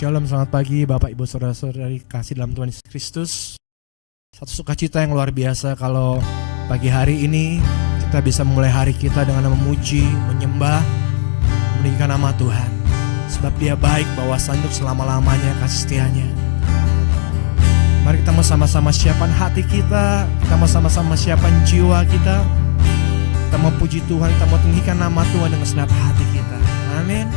Shalom, selamat pagi Bapak Ibu Saudara-saudari kasih dalam Tuhan Yesus Kristus. Satu sukacita yang luar biasa kalau pagi hari ini kita bisa memulai hari kita dengan memuji, menyembah, meninggikan nama Tuhan. Sebab Dia baik, bahwasan untuk selama-lamanya kasih setianya. Mari kita mau sama-sama siapkan hati kita mau sama-sama siapkan jiwa kita. Kita mau puji Tuhan, kita mau tinggikan nama Tuhan dengan segenap hati kita. Amin.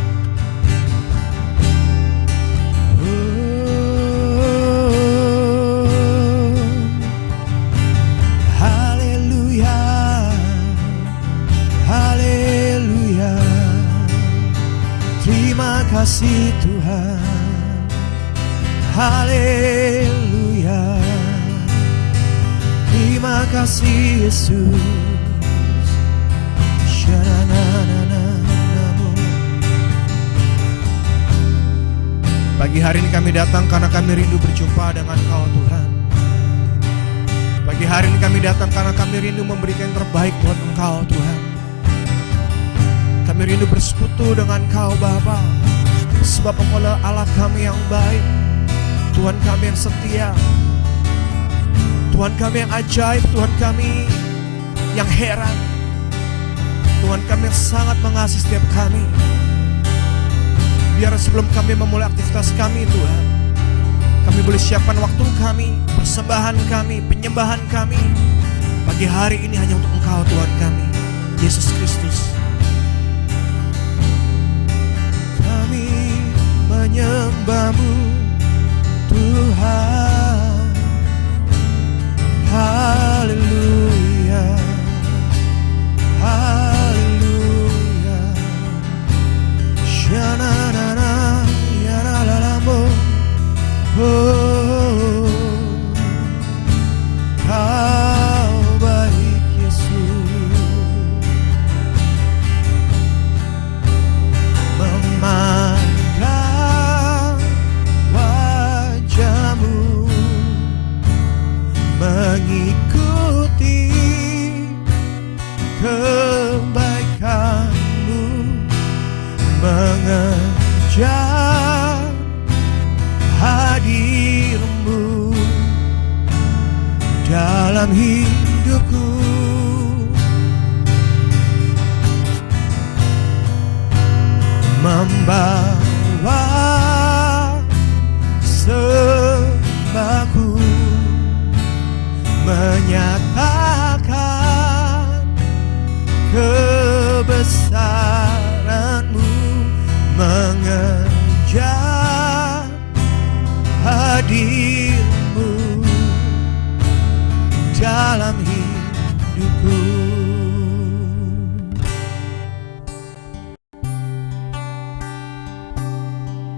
Terima kasih Tuhan, haleluya. Terima kasih Yesus. Pagi hari ini kami datang karena kami rindu berjumpa dengan Kau Tuhan. Pagi hari ini kami datang karena kami rindu memberikan yang terbaik buat Engkau Tuhan. Kami rindu bersekutu dengan Kau Bapa, sebab Engkau adalah Allah kami yang baik, Tuhan kami yang setia, Tuhan kami yang ajaib, Tuhan kami yang heran, Tuhan kami yang sangat mengasihi setiap kami. Biar sebelum kami memulai aktivitas kami Tuhan, kami boleh siapkan waktu kami, persembahan kami, penyembahan kami. Pagi hari ini hanya untuk Engkau Tuhan kami, Yesus Kristus. Menyembah-Mu Tuhan, haleluya, haleluya. Shanana yaralalamo, oh, Kau baik Yesus. Mengikuti kebaikan-Mu, mengejar hadir-Mu dalam hidupku. Membawa sembahku, menyatakan kebesaran-Mu, mengejar hadir-Mu dalam hidupku.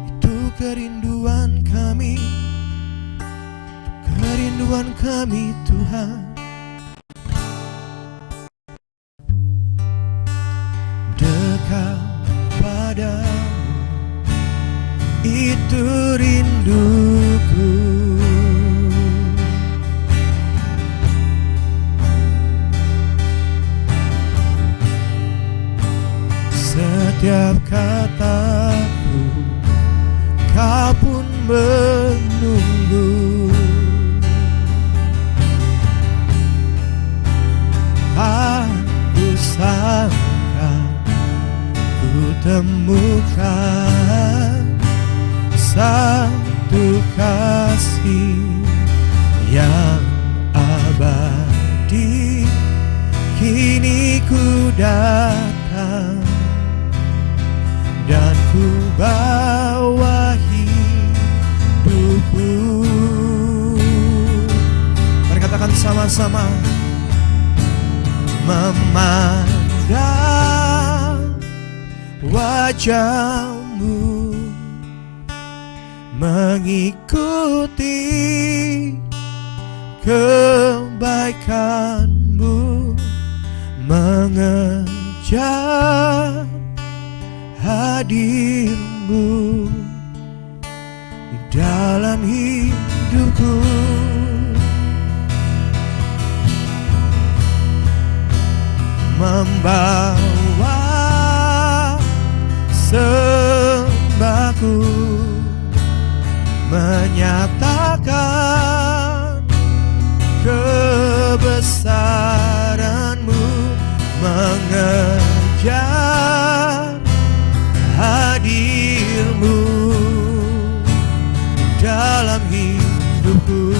Itu kerinduan kami, kerinduan kami Tuhan. Dekat padamu, itu rinduku. Setiap kataku, Kau pun menunggu. Aku sangka ku temukan satu kasih yang abadi. Kini ku datang dan ku bawa hidupku. Mari katakan sama-sama. Memandang wajah-Mu, mengikuti kebaikan-Mu, mengejar hadir-Mu di dalam hidupku. Membawa sembahku, menyatakan kebesaran-Mu, mengejar hadir-Mu dalam hidupku.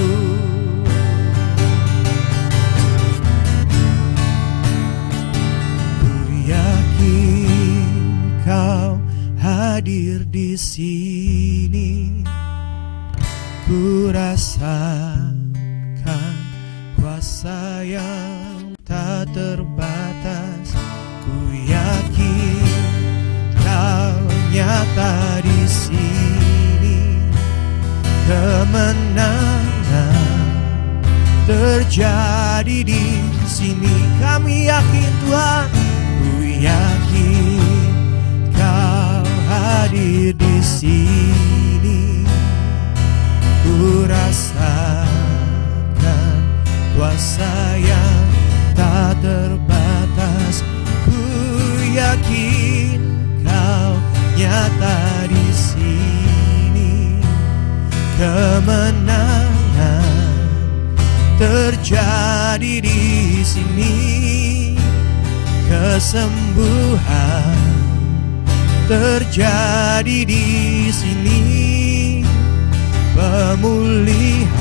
Ku yakin Kau hadir di sini. Ku rasakan kuasa yang tak terbatas. Ku yakin Kau nyata di sini. Kemenangan terjadi di sini. Kami yakin Tuhan. Ku yakin Kau hadir di sini. Ku rasakan kuasa yang tak terbatas. Ku yakin Kau nyata di sini. Kemenangan terjadi di sini. Kesembuhan terjadi di sini. Pemulihan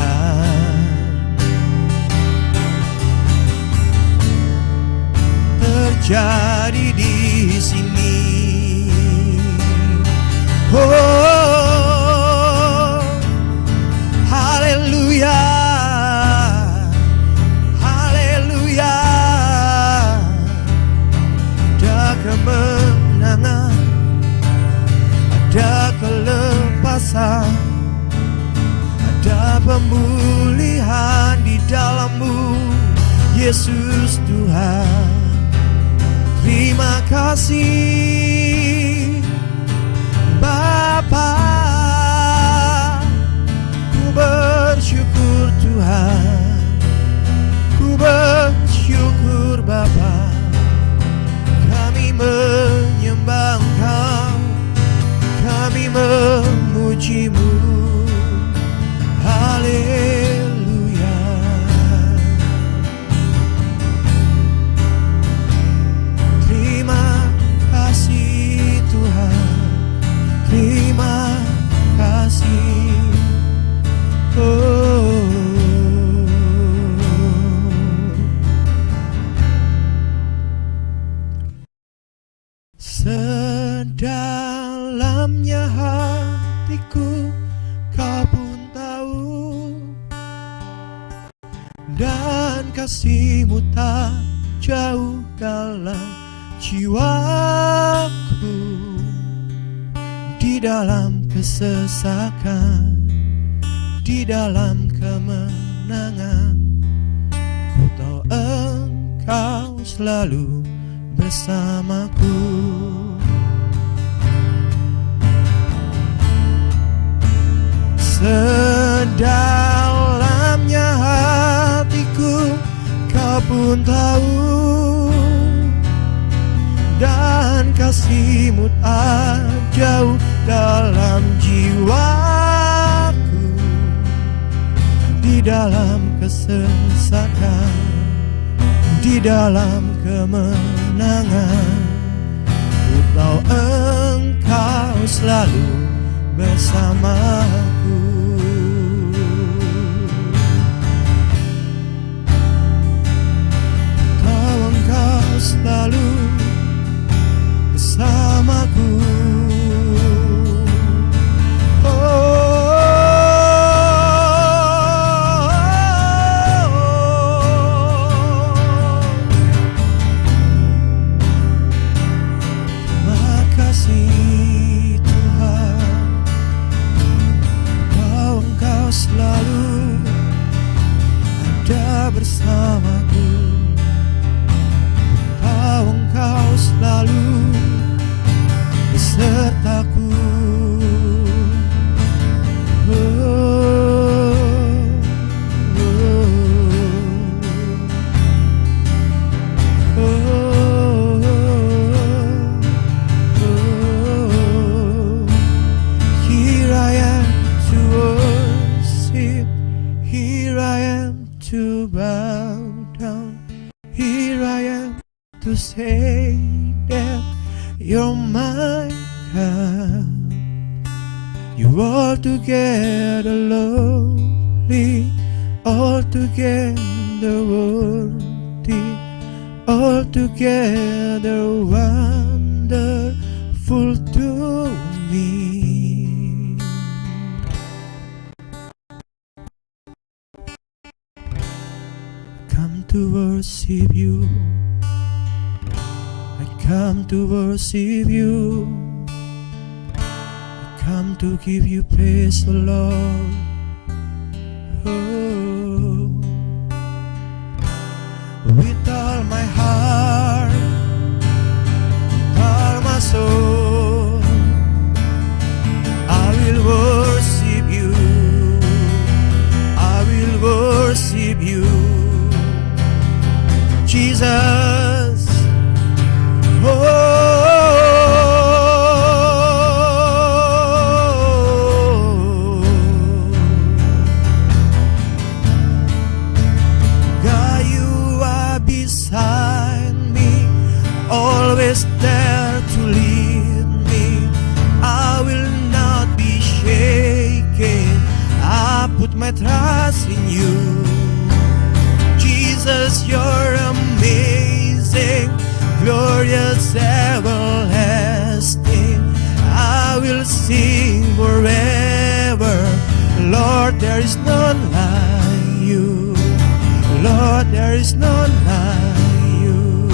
terjadi di sini. Oh, haleluya, haleluya. Ada kemenangan, ada kelepasan, ada pemulihan di dalam-Mu, Yesus Tuhan. Terima kasih Bapa, ku bersyukur Tuhan, ku bersyukur Bapa. Kami menyembah Engkau, kami memuji-Mu. Haleluya. Terima kasih Tuhan, terima kasih. Oh. Sedalamnya hatiku Kau pun tahu, dan kasih-Mu tak jauh dalam jiwaku. Di dalam kesesakan, di dalam kemenangan, ku tahu Engkau selalu bersamaku. Sedalamnya hatiku Kau pun tahu, dan kasih-Mu tak jauh dalam jiwaku. Di dalam kesesakan, di dalam kemenangan, ku tahu Engkau selalu bersamaku. Tahu Engkau selalu bersamaku. Selalu ada bersamaku. Tahu Engkau selalu besertaku. Here I am to worship. say that you're my God. You altogether lovely, altogether worthy, altogether wonderful to me. Come to worship you, I come to worship you, I come to give you praise, O Lord. Oh, with all my heart, with all my soul, I will worship you, I will worship you, Jesus. Oh, God, you are beside me, always there to lead me. I will not be shaken, I put my trust in you. Jesus, you're amazing, glorious, everlasting. I will sing forever. Lord, there is none like you. Lord, there is none like you.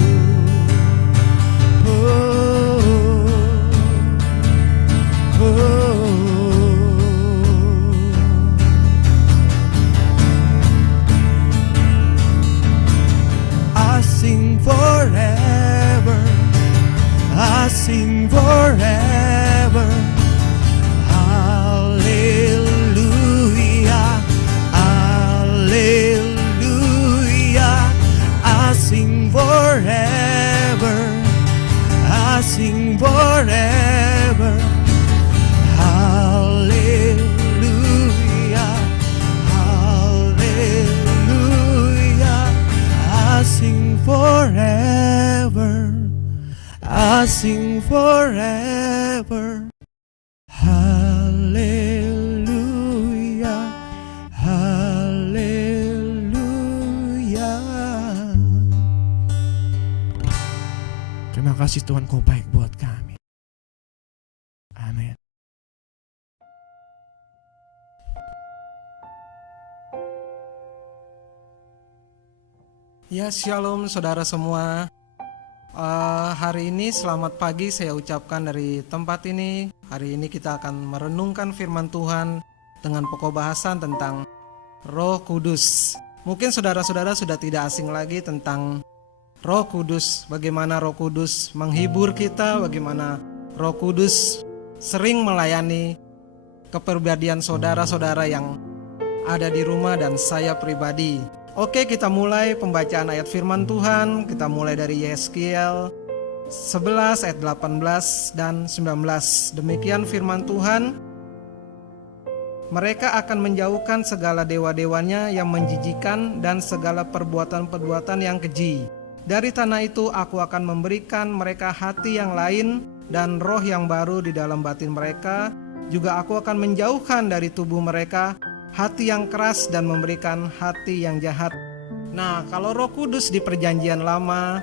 Oh, oh. I sing forever, I sing forever. Hallelujah, hallelujah. I sing forever, I sing forever. Hallelujah, hallelujah. I sing forever, I sing forever. Hallelujah, hallelujah. Terima kasih Tuhan, Kau baik buat kami. Amin. Ya, shalom saudara semua. Hari ini selamat pagi saya ucapkan dari tempat ini. Hari ini kita akan merenungkan firman Tuhan dengan pokok bahasan tentang Roh Kudus. Mungkin saudara-saudara sudah tidak asing lagi tentang Roh Kudus, bagaimana Roh Kudus menghibur kita, bagaimana Roh Kudus sering melayani kepribadian saudara-saudara yang ada di rumah dan saya pribadi. Oke, kita mulai pembacaan ayat firman Tuhan. Kita mulai dari Yeskiel 11 ayat 18 dan 19. Demikian firman Tuhan. Mereka akan menjauhkan segala dewa-dewanya yang menjijikan dan segala perbuatan-perbuatan yang keji. Dari tanah itu aku akan memberikan mereka hati yang lain dan roh yang baru di dalam batin mereka. Juga aku akan menjauhkan dari tubuh mereka hati yang keras dan memberikan hati yang jahat. Nah, kalau Roh Kudus di perjanjian lama,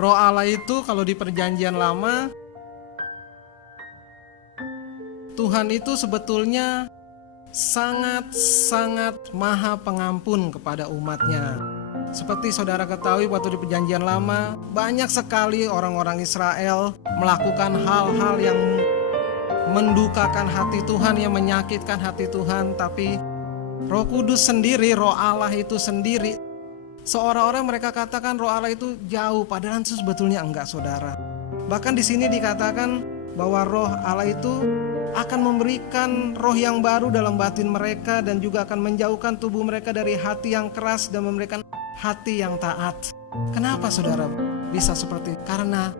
Roh Allah itu kalau di perjanjian lama, Tuhan itu sebetulnya sangat-sangat maha pengampun kepada umatnya. Seperti saudara ketahui waktu di perjanjian lama, banyak sekali orang-orang Israel melakukan hal-hal yang mendukakan hati Tuhan, yang menyakitkan hati Tuhan. Tapi Roh Kudus sendiri, Roh Allah itu sendiri, seorang-orang mereka katakan Roh Allah itu jauh, padahal itu sebetulnya enggak, saudara. Bahkan di sini dikatakan bahwa Roh Allah itu akan memberikan roh yang baru dalam batin mereka dan juga akan menjauhkan tubuh mereka dari hati yang keras dan memberikan hati yang taat. Kenapa saudara bisa seperti? Karena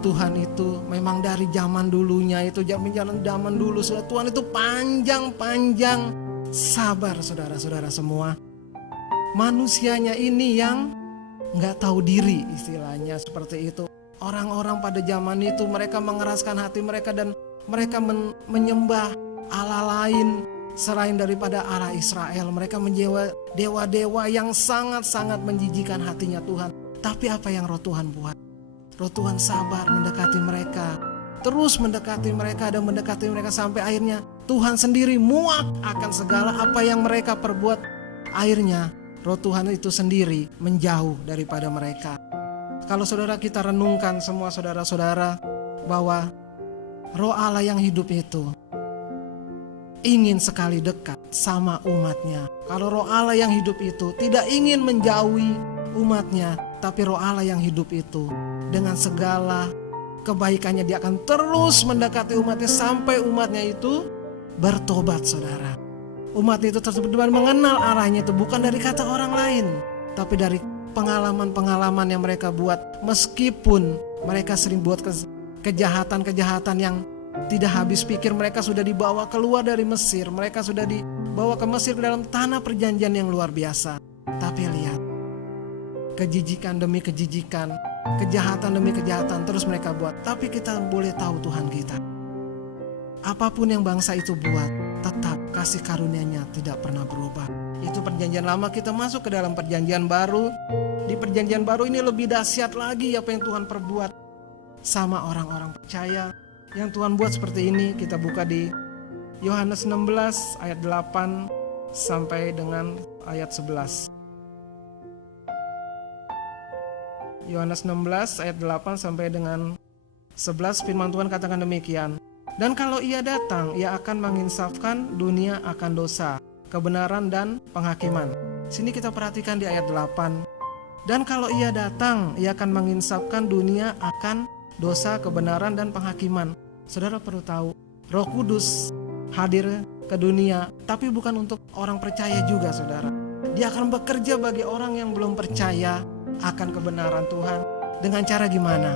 Tuhan itu memang dari zaman dulunya itu, zaman dulu Tuhan itu panjang sabar, saudara-saudara semua. Manusianya ini yang nggak tahu diri, istilahnya seperti itu. Orang-orang pada zaman itu mereka mengeraskan hati mereka dan mereka menyembah Allah lain selain daripada Allah Israel. Mereka menyewa dewa-dewa yang sangat-sangat menjijikan hatinya Tuhan. Tapi apa yang roh Tuhan buat? Roh Tuhan sabar mendekati mereka, terus mendekati mereka dan mendekati mereka sampai akhirnya Tuhan sendiri muak akan segala apa yang mereka perbuat. Akhirnya roh Tuhan itu sendiri menjauh daripada mereka. Kalau saudara kita renungkan semua saudara-saudara, bahwa roh Allah yang hidup itu ingin sekali dekat sama umatnya. Kalau roh Allah yang hidup itu tidak ingin menjauhi umatnya, tapi roh Allah yang hidup itu dengan segala kebaikannya dia akan terus mendekati umatnya sampai umatnya itu bertobat, saudara. Umat itu tersebut mengenal arahnya itu bukan dari kata orang lain, tapi dari pengalaman-pengalaman yang mereka buat. Meskipun mereka sering buat kejahatan-kejahatan yang tidak habis pikir, mereka sudah dibawa keluar dari Mesir, mereka sudah dibawa ke Mesir ke dalam tanah perjanjian yang luar biasa. Tapi lihat, kejijikan demi kejijikan, kejahatan demi kejahatan terus mereka buat. Tapi kita boleh tahu Tuhan kita, apapun yang bangsa itu buat, tetap kasih karunia-Nya tidak pernah berubah. Itu perjanjian lama, kita masuk ke dalam perjanjian baru. Di perjanjian baru ini lebih dahsyat lagi apa yang Tuhan perbuat sama orang-orang percaya. Yang Tuhan buat seperti ini, kita buka di Yohanes 16 ayat 8 sampai dengan ayat 11. Yohanes 16 ayat 8 sampai dengan 11, firman Tuhan katakan demikian. Dan kalau Ia datang, Ia akan menginsafkan dunia akan dosa, kebenaran dan penghakiman. Sini kita perhatikan di ayat 8. Dan kalau Ia datang, Ia akan menginsafkan dunia akan dosa, kebenaran dan penghakiman. Saudara perlu tahu, Roh Kudus hadir ke dunia, tapi bukan untuk orang percaya juga, saudara. Dia akan bekerja bagi orang yang belum percaya akan kebenaran Tuhan. Dengan cara gimana?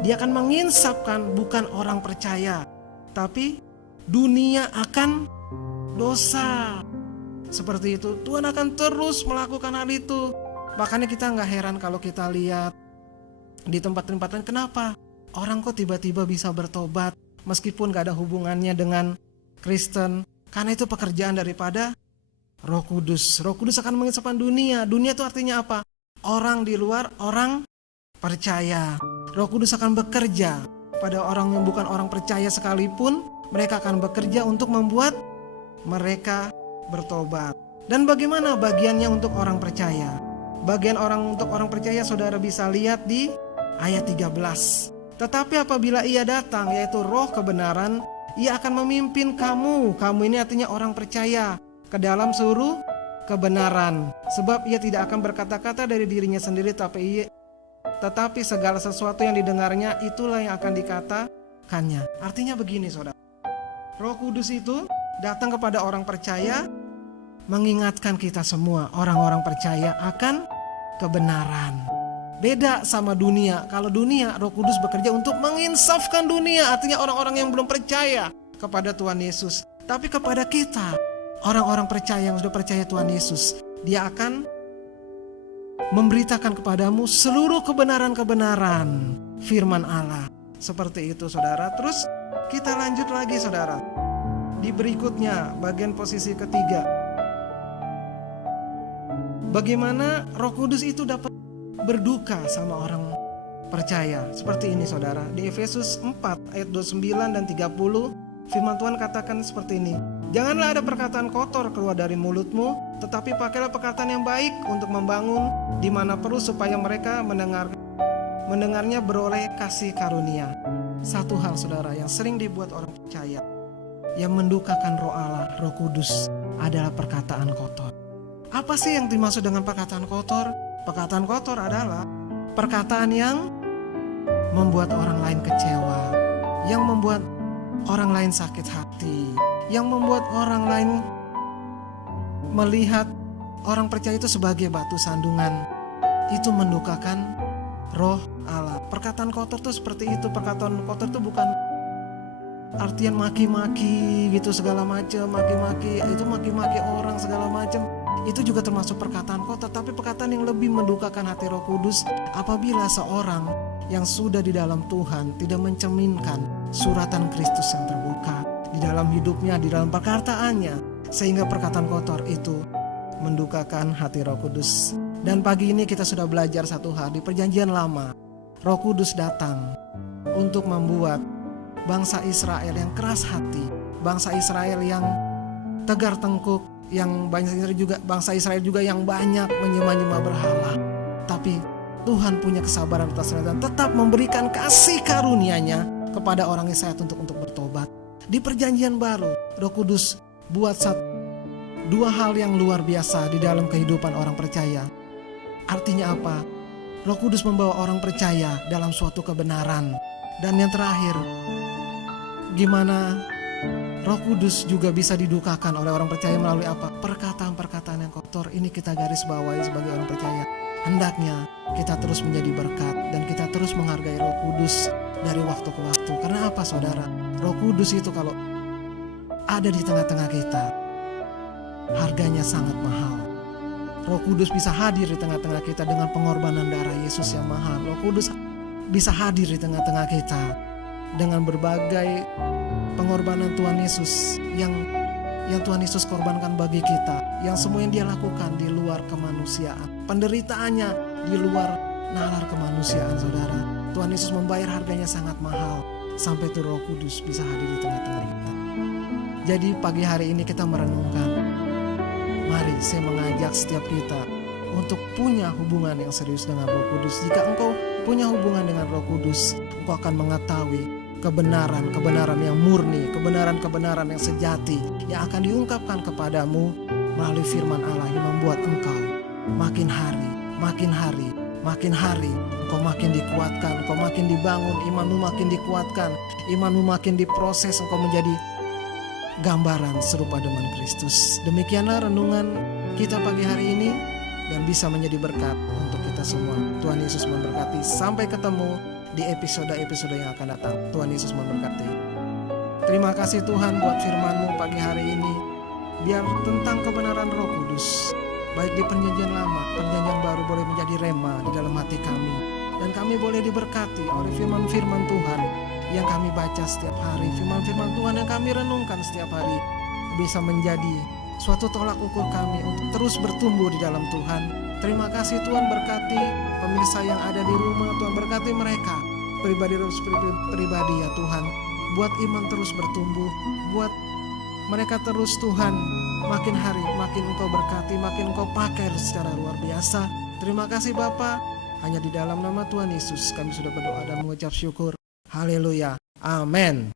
Dia akan menginsafkan bukan orang percaya, tapi dunia akan dosa. Seperti itu, Tuhan akan terus melakukan hal itu. Makanya kita gak heran kalau kita lihat di tempat-tempat lain, kenapa orang kok tiba-tiba bisa bertobat meskipun gak ada hubungannya dengan Kristen. Karena itu pekerjaan daripada Roh Kudus. Roh Kudus akan menginsafkan dunia. Dunia itu artinya apa? Orang di luar, orang percaya. Roh Kudus akan bekerja pada orang yang bukan orang percaya sekalipun. Mereka akan bekerja untuk membuat mereka bertobat. Dan bagaimana bagiannya untuk orang percaya? Bagian untuk orang percaya saudara bisa lihat di ayat 13. Tetapi apabila Ia datang, yaitu Roh kebenaran, Ia akan memimpin kamu. Kamu ini artinya orang percaya, ke dalam seluruh kebenaran. Sebab Ia tidak akan berkata-kata dari dirinya sendiri, tetapi segala sesuatu yang didengarnya itulah yang akan dikatakannya. Artinya begini, saudara. Roh Kudus itu datang kepada orang percaya, mengingatkan kita semua orang-orang percaya akan kebenaran. Beda sama dunia. Kalau dunia, Roh Kudus bekerja untuk menginsafkan dunia, artinya orang-orang yang belum percaya kepada Tuhan Yesus. Tapi kepada kita, orang-orang percaya yang sudah percaya Tuhan Yesus, Dia akan memberitakan kepadamu seluruh kebenaran-kebenaran firman Allah. Seperti itu, saudara. Terus kita lanjut lagi, saudara. Di berikutnya, bagian posisi ketiga. Bagaimana Roh Kudus itu dapat berduka sama orang percaya. Seperti ini, saudara. Di Efesus 4 ayat 29 dan 30, firman Tuhan katakan seperti ini. Janganlah ada perkataan kotor keluar dari mulutmu, tetapi pakailah perkataan yang baik untuk membangun di mana perlu, supaya mereka mendengarnya beroleh kasih karunia. Satu hal, saudara, yang sering dibuat orang percaya, yang mendukakan Roh Allah, Roh Kudus, adalah perkataan kotor. Apa sih yang dimaksud dengan perkataan kotor? Perkataan kotor adalah perkataan yang membuat orang lain kecewa, yang membuat orang lain sakit hati, yang membuat orang lain melihat orang percaya itu sebagai batu sandungan. Itu mendukakan Roh Allah. Perkataan kotor itu seperti itu. Perkataan kotor itu bukan artian maki-maki gitu segala macam, maki-maki itu maki-maki orang segala macam. itu juga termasuk perkataan kotor, tapi perkataan yang lebih mendukakan hati Roh Kudus apabila seorang yang sudah di dalam Tuhan tidak mencerminkan suratan Kristus yang terbuka di dalam hidupnya, di dalam perkataannya, sehingga perkataan kotor itu mendukakan hati Roh Kudus. Dan pagi ini kita sudah belajar satu hal di Perjanjian Lama. Roh Kudus datang untuk membuat bangsa Israel yang keras hati, bangsa Israel yang tegar tengkuk, yang bangsa Israel juga yang banyak menyembah-nyembah berhala. Tapi Tuhan punya kesabaran atas mereka dan tetap memberikan kasih karunia-Nya kepada orang Israel untuk bertobat. Di Perjanjian Baru, Roh Kudus buat dua hal yang luar biasa di dalam kehidupan orang percaya. Artinya apa? Roh Kudus membawa orang percaya dalam suatu kebenaran. Dan yang terakhir, gimana Roh Kudus juga bisa didukakan oleh orang percaya melalui apa? Perkataan-perkataan yang kotor. Ini kita garis bawahi sebagai orang percaya. Hendaknya kita terus menjadi berkat dan kita terus menghargai Roh Kudus dari waktu ke waktu. Karena apa, saudara? Roh Kudus itu kalau ada di tengah-tengah kita, harganya sangat mahal. Roh Kudus bisa hadir di tengah-tengah kita dengan pengorbanan darah Yesus yang mahal. Roh Kudus bisa hadir di tengah-tengah kita dengan berbagai pengorbanan Tuhan Yesus yang Tuhan Yesus korbankan bagi kita, yang semua yang Dia lakukan di luar kemanusiaan, penderitaannya di luar nalar kemanusiaan, saudara. Tuhan Yesus membayar harganya sangat mahal sampai itu Roh Kudus bisa hadir di tengah-tengah kita. Jadi pagi hari ini kita merenungkan, mari saya mengajak setiap kita untuk punya hubungan yang serius dengan Roh Kudus. Jika engkau punya hubungan dengan Roh Kudus, engkau akan mengetahui kebenaran yang murni, kebenaran yang sejati yang akan diungkapkan kepadamu melalui firman Allah yang membuat engkau makin hari engkau makin dikuatkan, engkau makin dibangun, imanmu makin dikuatkan, imanmu makin diproses, engkau menjadi gambaran serupa dengan Kristus. Demikianlah renungan kita pagi hari ini dan bisa menjadi berkat untuk kita semua. Tuhan Yesus memberkati. Sampai ketemu di episode-episode yang akan datang. Tuhan Yesus memberkati. Terima kasih Tuhan buat firman-Mu pagi hari ini. Biar tentang kebenaran Roh Kudus, baik di Perjanjian Lama, Perjanjian Baru, boleh menjadi rema di dalam hati kami. Dan kami boleh diberkati oleh firman-firman Tuhan yang kami baca setiap hari. Firman-firman Tuhan yang kami renungkan setiap hari bisa menjadi suatu tolak ukur kami untuk terus bertumbuh di dalam Tuhan. Terima kasih Tuhan, berkati pemirsa yang ada di rumah. Tuhan berkati mereka pribadi ya Tuhan. Buat iman terus bertumbuh, buat mereka terus Tuhan makin hari makin Engkau berkati, makin Engkau pakai secara luar biasa. Terima kasih Bapa. Hanya di dalam nama Tuhan Yesus kami sudah berdoa dan mengucap syukur. Haleluya. Amin.